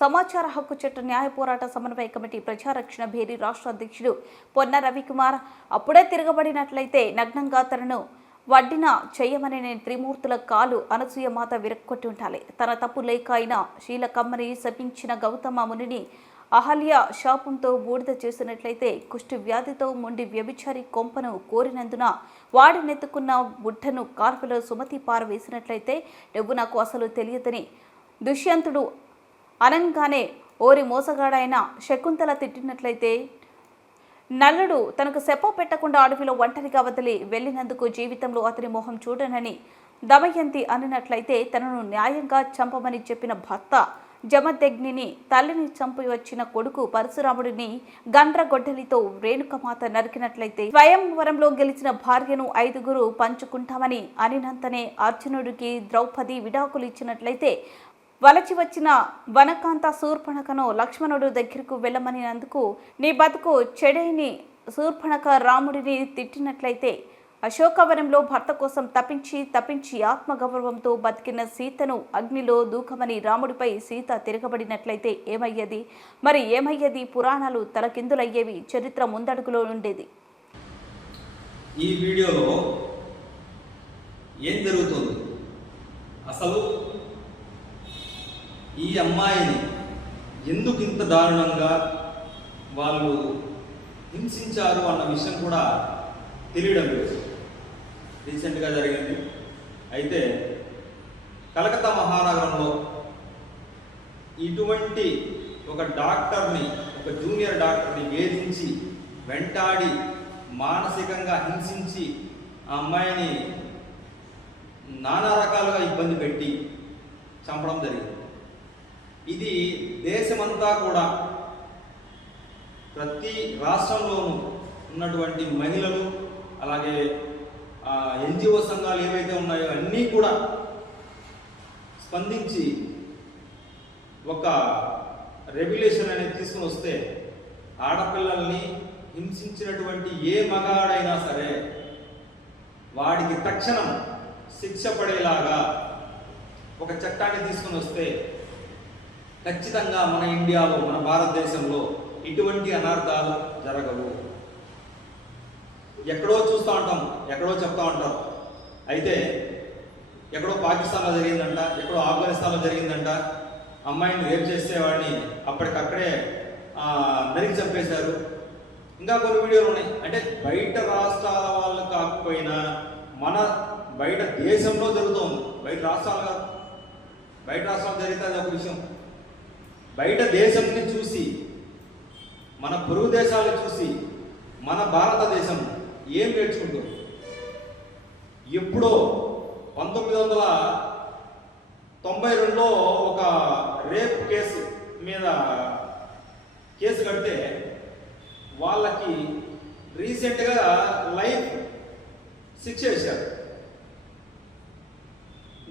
సమాచార హక్కు చట్ట న్యాయ పోరాట సమన్వయ కమిటీ ప్రజారక్షణ భేరీ రాష్ట్ర అధ్యక్షుడు పొన్న రవికుమార్ అప్పుడే తిరగబడినట్లయితే నగ్నంగా తనను వడ్డిన చెయ్యమని నేను త్రిమూర్తుల కాలు అనసూయ మాత విరక్కొట్టి ఉండాలి. తన తప్పు లేక అయినా శీలకమ్మని శపించిన గౌతమ మునిని అహల్య శాపంతో బూడిద చేసినట్లయితే కుష్టి వ్యాధితో మొండి వ్యభిచారి కొంపను కోరినందున వాడినెత్తుకున్న బుడ్డను కార్పులో సుమతి పారవేసినట్లయితే నువ్వు నాకు అసలు తెలియదని దుష్యంతుడు అనంగానే ఓరి మోసగాడైన శకుంతల తిట్టినట్లయితే? నల్లుడు తనకు శప పెట్టకుండా అడవిలో ఒంటరిగా వదిలి వెళ్ళినందుకు జీవితంలో అతని మొహం చూడనని దమయంతి అనినట్లయితే తనను న్యాయంగా చంపమని చెప్పిన భర్త జమదగ్నిని తల్లిని చంపి వచ్చిన కొడుకు పరశురాముడిని గండ్రగొడ్డలితో రేణుకమాత నరికినట్లయితే స్వయంవరంలో గెలిచిన భార్యను ఐదుగురు పంచుకుంటామని అనినంతనే అర్జునుడికి ద్రౌపది విడాకులు ఇచ్చినట్లయితే వలచి వచ్చిన వనకాంత శూర్పణకను లక్ష్మణుడు దగ్గరకు వెళ్ళమనినందుకు నీ బతుకు చెడైని శూర్పణక రాముడిని తిట్టినట్లయితే అశోకవనంలో భర్త కోసం తప్పించి తప్పించి ఆత్మగౌరవంతో బతికిన సీతను అగ్నిలో దూకమని రాముడిపై సీత తిరగబడినట్లయితే ఏమయ్యేది? మరి ఏమయ్యేది? పురాణాలు తలకిందులయ్యేవి చరిత్ర ముందడుగులో ఉండేది. ఈ వీడియోలో ఏం జరుగుతుంది? అసలు ఈ అమ్మాయిని ఎందుకు ఇంత దారుణంగా వాళ్ళు హింసించారు అన్న విషయం కూడా తెలియడం లేదు. రీసెంట్గా జరిగింది. అయితే కలకత్తా మహానగరంలో ఇటువంటి ఒక డాక్టర్ని ఒక జూనియర్ డాక్టర్ని వేధించి వెంటాడి మానసికంగా హింసించి ఆ అమ్మాయిని నానా రకాలుగా ఇబ్బంది పెట్టి చంపడం జరిగింది. ఇది దేశమంతా కూడా ప్రతి రాష్ట్రంలోనూ ఉన్నటువంటి మహిళలు అలాగే ఎన్జిఓ సంఘాలు ఏవైతే ఉన్నాయో అన్నీ కూడా స్పందించి ఒక రెగ్యులేషన్ అనేది తీసుకుని వస్తే ఆడపిల్లల్ని హింసించినటువంటి ఏ మగాడైనా సరే వాడికి తక్షణం శిక్ష పడేలాగా ఒక చట్టాన్ని తీసుకుని వస్తే ఖచ్చితంగా మన ఇండియాలో మన భారతదేశంలో ఇటువంటి అనర్థాలు జరగవు. ఎక్కడో చూస్తూ ఉంటాం ఎక్కడో చెప్తా ఉంటాం. అయితే ఎక్కడో పాకిస్తాన్లో జరిగిందంట ఎక్కడో ఆఫ్ఘనిస్తాన్లో జరిగిందంట అమ్మాయిని రేపు చేసేవాడిని అప్పటికక్కడే నరికి చంపేశారు. ఇంకా కొన్ని వీడియోలు ఉన్నాయి. అంటే బయట రాష్ట్రాల వాళ్ళు కాకపోయినా మన బయట దేశంలో జరుగుతుంది. బయట రాష్ట్రాలు కాదు. బయట రాష్ట్రాలు జరిగితే అది ఒక విషయం. బయట దేశంని చూసి మన పొరుగు దేశాలను చూసి మన భారతదేశం ఏం నేర్చుకుంటుంది ఎప్పుడో పంతొమ్మిది వందల తొంభై రెండులో ఒక రేప్ కేసు మీద కేసు కడితే వాళ్ళకి రీసెంట్గా లైఫ్ శిక్ష వేశారు.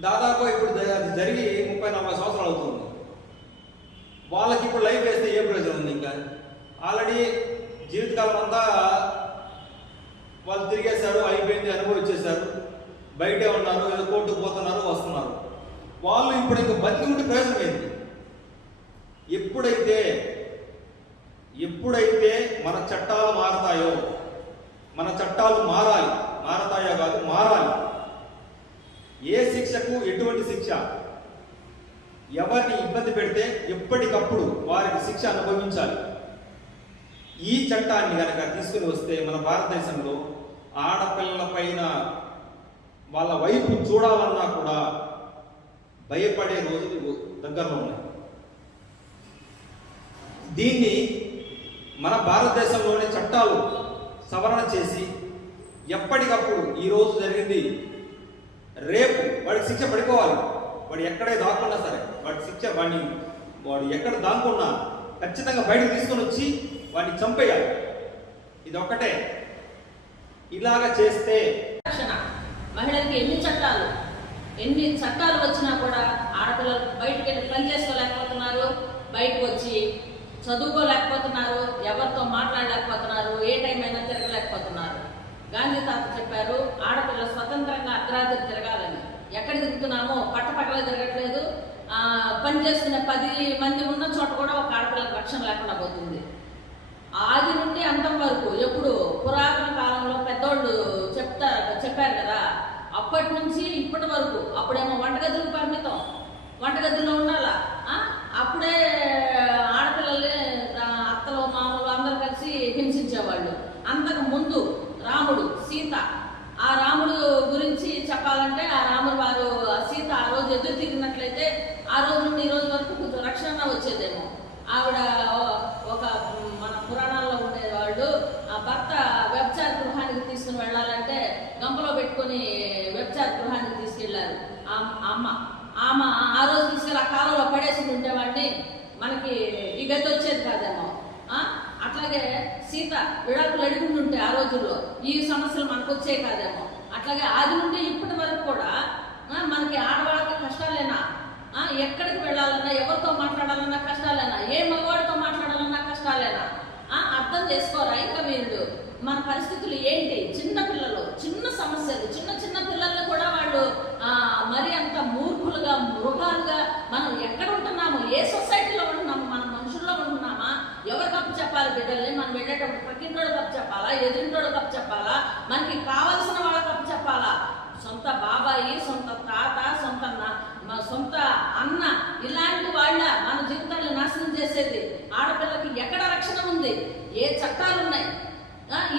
దాదాపు ఇప్పుడు అది జరిగి ముప్పై నలభై సంవత్సరాలు అవుతుంది. వాళ్ళకి ఇప్పుడు లైఫ్ వేస్తే ఏ ప్రయోజనం ఉంది ఇంకా? ఆల్రెడీ జీవితకాలం అంతా వాళ్ళు తిరిగేశారు అయిపోయింది అనుభవించేశారు. బయటే ఉన్నారు ఏదో కోర్టుకు పోతున్నారు వస్తున్నారు. వాళ్ళు ఇప్పుడు ఇంకా బతికి ఉంటే ప్రయోజనం ఏంటి ఎప్పుడైతే ఎప్పుడైతే మన చట్టాలు మారతాయో మన చట్టాలు మారాలి మారతాయో కాదు మారాలి. ఏ శిక్షకు ఎటువంటి శిక్ష? ఎవరిని ఇబ్బంది పెడితే ఎప్పటికప్పుడు వారికి శిక్ష అనుభవించాలి. ఈ చట్టాన్ని కనుక తీసుకుని వస్తే మన భారతదేశంలో ఆడపిల్లల పైన వాళ్ళ వైపు చూడాలన్నా కూడా భయపడే రోజులు దగ్గరలో ఉన్నాయి. దీన్ని మన భారతదేశంలోని చట్టాలు సవరణ చేసి ఎప్పటికప్పుడు ఈ రోజు జరిగింది. రేపు వాడికి శిక్ష పడిపోవాలి. వాడు ఎక్కడే దాక్కున్నా సరే. వాడి శిక్ష వాడిని వాడు ఎక్కడ దాక్కున్నా ఖచ్చితంగా బయటకు తీసుకొని వచ్చి వాడిని చంపేయాలి. ఇది ఒకటే ఇలాగ చేస్తే రక్షణ. మహిళలకి ఎన్ని చట్టాలు ఎన్ని చట్టాలు వచ్చినా కూడా ఆడపిల్లలు బయటకు వెళ్ళి పని చేసుకోలేకపోతున్నారు బయటకు వచ్చి చదువుకోలేకపోతున్నారు ఎవరితో మాట్లాడలేకపోతున్నారు ఏ టైం అయినా తిరగలేకపోతున్నారు. గాంధీ తాత చెప్పారు ఆడపిల్లలు స్వతంత్రంగా అర్ధరాత్రి తిరగాలని. ఎక్కడ తిరుగుతున్నామో పట్టపక్కల తిరగట్లేదు పనిచేస్తున్న పని చేసుకునే పది మంది ఉన్న చోట కూడా ఒక ఆడపిల్లకి రక్షణ లేకుండా పోతుంది. ఆది నుండి అంతం వరకు ఎప్పుడు పురాతన కాలంలో పెద్దోళ్ళు చెప్తారు చెప్పారు కదా అప్పటి నుంచి ఇప్పటి వరకు అప్పుడేమో వంటగదులు పరిమితం. వంటగదిలో ఉన్న ఆ? అప్పుడే ఆడపిల్లల్ని ఆ, అత్తలు మామూలు అందరు కలిసి హింసించేవాళ్ళు అంతకు ముందు రాముడు సీత ఆ రాముడు గురించి చెప్పాలంటే ఆ రాముడు వారు ఆ సీత ఆ రోజు ఎదురు తిరిగినట్లయితే ఆ రోజు నుండి ఈ రోజు వరకు కొంచెం రక్షణ వచ్చేదేమో. ఆవిడ ఒక మన పురాణాల్లో ఉండేవాళ్ళు ఆ భర్త వ్యభిచార గృహానికి తీసుకుని వెళ్ళాలంటే గంపలో పెట్టుకొని వ్యభిచార గృహానికి తీసుకెళ్ళారు. ఆ అమ్మ ఆమె ఆ రోజు తీసుకెళ్ళి ఆ కాలంలో పడేసి ఉండేవాడిని. మనకి ఈ గతి వచ్చేది కాదేమో. ఆ? అట్లాగే సీత విడాకులు అడుగుతుంటే ఆ రోజుల్లో ఈ సమస్యలు మనకు వచ్చే కాదేమో. అట్లాగే అది నుండి ఇప్పటి వరకు కూడా మనకి ఆ, ఎక్కడికి వెళ్ళాలన్నా ఎవరితో మాట్లాడాలన్నా కష్టాలేనా? ఏ మగవాడితో మాట్లాడాలన్నా కష్టాలేనా? ఆ, అర్థం చేసుకోరా ఇంకా వీళ్ళు? మన పరిస్థితులు ఏంటి? చిన్న పిల్లలు చిన్న సమస్యలు చిన్న చిన్న పిల్లల్ని కూడా వాళ్ళు మరి అంత మూర్ఖులుగా మృగాలుగా మనం ఎక్కడ ఉంటున్నాము? ఏ సొసైటీలో ఉంటున్నాము? మన మనుషుల్లో ఉంటున్నామా? ఎవరు తప్పు చెప్పాలి బిడ్డల్ని? మనం వెళ్ళేటప్పుడు పక్కింటోడు తప్పు చెప్పాలా? ఎదురింటోడు తప్పు చెప్పాలా? మనకి కావాల్సిన వాళ్ళ తప్పు చెప్పాలా? సొంత బాబాయి సొంత తాత సొంత నా- మా సొంత అన్న ఇలాంటి వాళ్ళ మన జీవితాలను నాశనం చేసేది ఆడపిల్లకి ఎక్కడ రక్షణ ఉంది? ఏ చట్టాలు ఉన్నాయి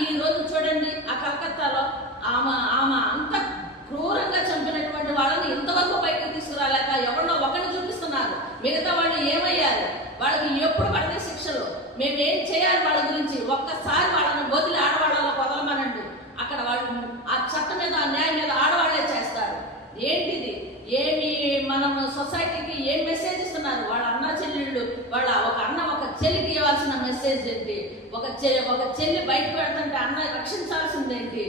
ఈ రోజు చూడండి ఆ కలకత్తాలో ఆమె ఆమె అంత క్రూరంగా చంపినటువంటి వాళ్ళని ఇంతవరకు బయటకు తీసుకురాలేక ఎవరినో ఒకరిని చూపిస్తున్నారు. మిగతా వాళ్ళు ఏమయ్యారు? వాళ్ళకి ఎప్పుడు పడితే శిక్షలు. మేమేం చేయాలి వాళ్ళ గురించి? ఒక్కసారి వాళ్ళని వదిలి ఆడవాళ్ళలో వదలమనండి. అక్కడ వాళ్ళు ఆ చట్టం మీద ఆ న్యాయం మీద ఆడవాళ్ళే చేస్తారు. ఏంటిది? ఏమి మనం సొసైటీకి ఏం మెసేజ్ ఇస్తున్నారు వాళ్ళ అన్న చెల్లెళ్ళు వాళ్ళ ఒక అన్న ఒక చెల్లికి ఇవ్వాల్సిన మెసేజ్ ఏంటి? ఒక చె ఒక చెల్లి బయటకు వెళ్తుంటే అన్న రక్షించాల్సింది ఏంటి?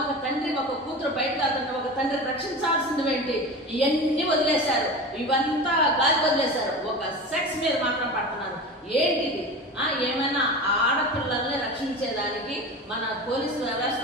ఒక తండ్రి ఒక కూతురు బయటకు వెళ్తుంటే ఒక తండ్రి రక్షించాల్సింది ఏంటి? ఇవన్నీ వదిలేశారు. ఇవంతా గాలి వదిలేశారు. ఒక సెక్స్ మీద మాత్రం పడుతున్నారు. ఏంటిది? ఏమైనా ఆడపిల్లల్ని రక్షించేదానికి మన పోలీసు వ్యవస్థ